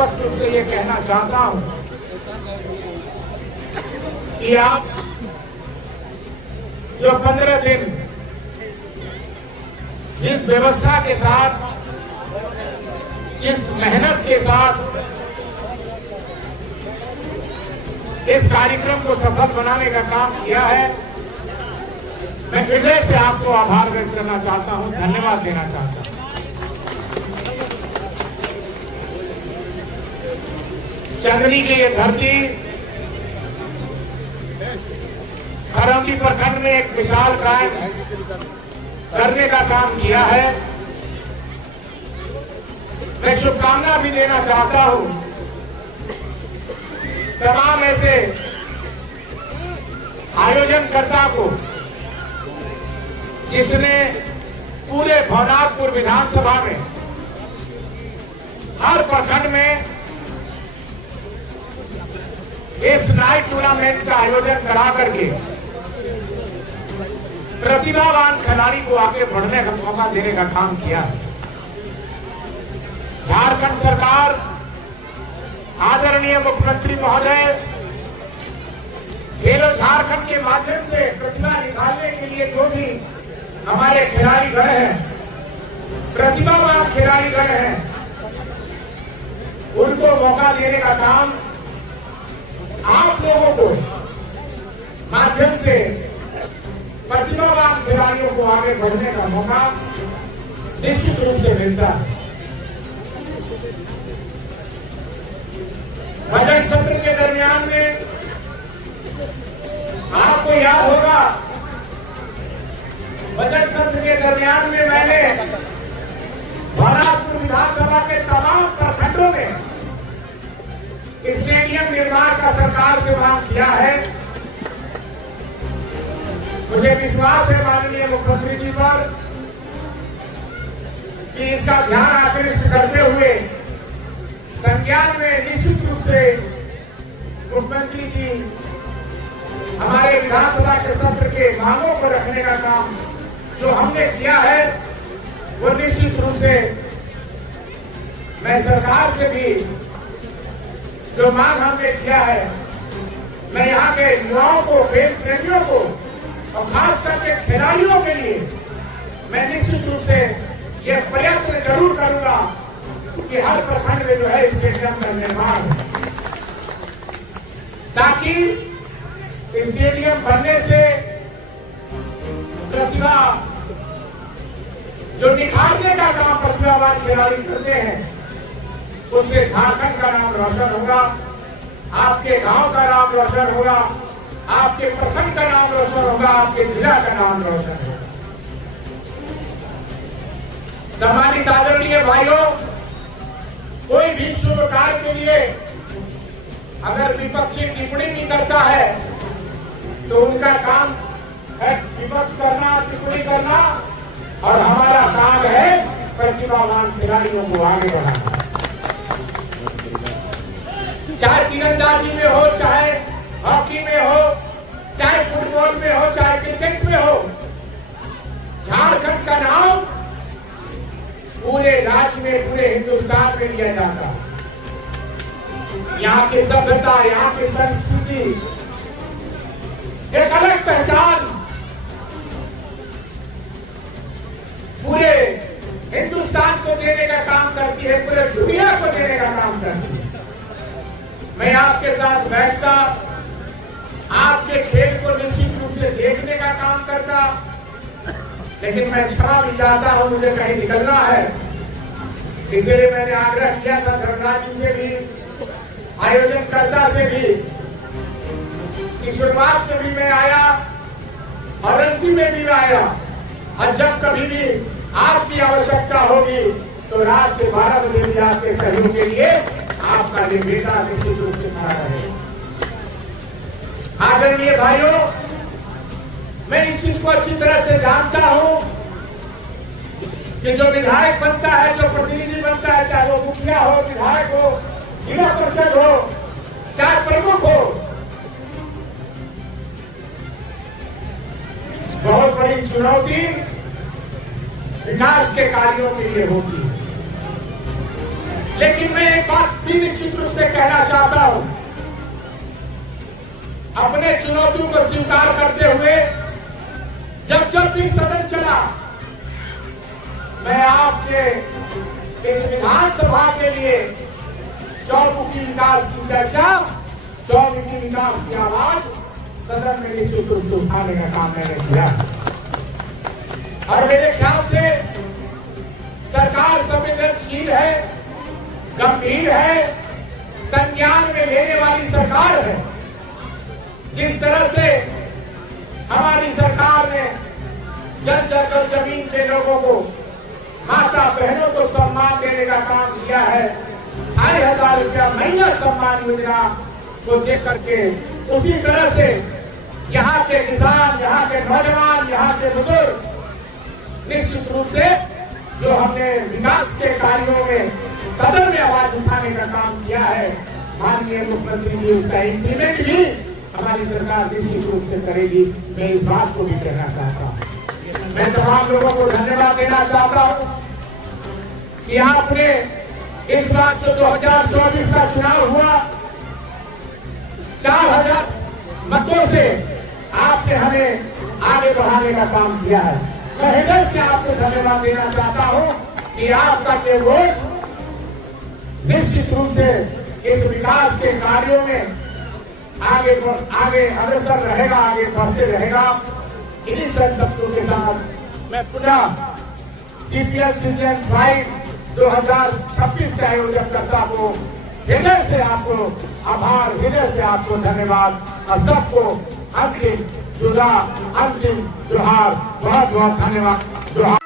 स्पष्ट रूप से ये कहना चाहता हूं कि आप जो 15 दिन जिस व्यवस्था के साथ, जिस मेहनत के साथ इस कार्यक्रम को सफल बनाने का काम किया है, मैं हृदय से आपको आभार व्यक्त करना चाहता हूं, धन्यवाद देना चाहता हूं। चंदनी की ये धरती करौंदी प्रखंड में एक विशाल कायम करने का काम किया है। मैं शुभकामना भी देना चाहता हूं तमाम ऐसे आयोजनकर्ता को जिसने पूरे भवनाथपुर विधानसभा में हर प्रखंड में इस नाइट टूर्नामेंट का आयोजन करा करके प्रतिभावान खिलाड़ी को आगे बढ़ने का मौका देने का काम किया है। झारखंड सरकार, आदरणीय मुख्यमंत्री महोदय, खेलो झारखंड के माध्यम से प्रतिभा निकालने के लिए जो भी हमारे खिलाड़ी गण हैं, प्रतिभावान खिलाड़ी गण हैं, उनको मौका देने का काम आप लोगों को माध्यम से प्रतिभावान खिलाड़ियों को आगे बढ़ने का मौका निश्चित रूप से मिलता है। बजट सत्र के दरमियान में आपको याद होगा, बजट सत्र के दरमियान में मैंने भवनाथपुर विधानसभा के तमाम प्रखंडों में स्टेडियम निर्माण का सरकार से मांग किया है। मुझे विश्वास है माननीय मुख्यमंत्री जी पर कि इसका ध्यान आकृष्ट करते हुए संज्ञान में निश्चित रूप से मुख्यमंत्री जी हमारे विधानसभा के सत्र के मांगों को रखने का काम जो हमने किया है वो निश्चित रूप से मैं सरकार से भी जो मांग हमने किया है, मैं यहाँ के युवाओं को, खेल प्रेमियों को और खास करके खिलाड़ियों के लिए मैं निश्चित रूप से यह प्रयत्न जरूर करूंगा कि हर प्रखंड में जो है स्टेडियम का निर्माण हो, ताकि स्टेडियम बनने से प्रतिभा जो निखारने का काम प्रतिभावान खिलाड़ी करते हैं उससे झारखंड का नाम रोशन होगा, आपके गांव का नाम रोशन होगा, आपके प्रखंड का नाम रोशन होगा, आपके जिला का नाम रोशन होगा। सम्मानित आदरणीय भाइयों, कोई भी शुभ कार्य के लिए अगर विपक्षी टिप्पणी भी करता है तो उनका काम है विपक्ष करना, टिप्पणी करना, और हमारा काम है प्रतिभावान खिलाड़ियों को आगे बढ़ाना। चाहे तीरंदाजी में हो, चाहे हॉकी में हो, चाहे फुटबॉल में हो, चाहे क्रिकेट में हो, झारखंड का नाम पूरे राज्य में, पूरे हिंदुस्तान में लिया जाता है। यहाँ की सभ्यता, यहाँ की संस्कृति एक अलग पहचान पूरे हिंदुस्तान को देने का काम करती है, पूरे दुनिया को देने का काम करती है। मैं आपके साथ बैठता, आपके खेल को निश्चित रूप से देखने का काम करता, लेकिन मैं क्षमा भी चाहता हूं, मुझे कहीं निकलना है, इसलिए मैंने आग्रह किया था धर्मराज जी से भी, आयोजनकर्ता से भी, कि शुरुआत में भी मैं आया और अंतिम में भी मैं आया, और जब कभी भी आपकी आवश्यकता होगी तो रात के 12 बजे भी आपके सहयोग के लिए आपका ये बेटा निश्चित रूप से खड़ा रहेगा। आदरणीय भाइयों, मैं इस चीज को अच्छी तरह से जानता हूं कि जो विधायक बनता है, जो प्रतिनिधि बनता है, चाहे वो मुखिया हो, विधायक हो, जिला परिषद हो, चाहे प्रमुख हो, बहुत बड़ी चुनौती विकास के कार्यों के लिए होती है। लेकिन मैं एक बात भी निश्चित रूप से कहना चाहता हूं, अपने चुनौतियों को स्वीकार करते हुए जब जब भी सदन चला, मैं आपके इस विधानसभा के लिए चौमुखी विकास की चर्चा, चौमुखी विकास की आवाज सदन में निश्चित रूप से उठाने का काम मैंने किया। और मेरे ख्याल से सरकार संवेदनशील है, गंभीर है, संज्ञान में लेने वाली सरकार है। जिस तरह से हमारी सरकार ने जन जन जमीन के लोगों को, माता बहनों को सम्मान देने का काम किया है, 2,500 रुपया महीना सम्मान योजना को देख करके, उसी तरह से यहाँ के किसान, यहाँ के नौजवान, यहाँ के बुजुर्ग निश्चित रूप से जो हमने विकास के कार्यों में सदन में आवाज उठाने का काम किया है, माननीय मुख्यमंत्री जी उसका इंप्लीमेंट भी हमारी सरकार निश्चित रूप से करेगी। मैं इस बात को भी कहना चाहता हूँ। मैं तमाम लोगों को धन्यवाद देना चाहता हूँ कि आपने इस बार जो 2024 का चुनाव हुआ, 4,000 मतों से आपने हमें आगे बढ़ाने का काम किया है। मैं हृदय से आपको धन्यवाद देना चाहता हूं कि आपका ये वोट निश्चित रूप से इस विकास के कार्यों में आगे अग्रसर रहेगा, आगे बढ़ते रहेगा। इन्हीं शब्दों के साथ मैं पुनः CPL सीजन 5 2026 के आयोजक कर्ता को हृदय से आपको आभार, हृदय से आपको धन्यवाद और सबको अंतिम जोहार, बहुत बहुत धन्यवाद। जोहार।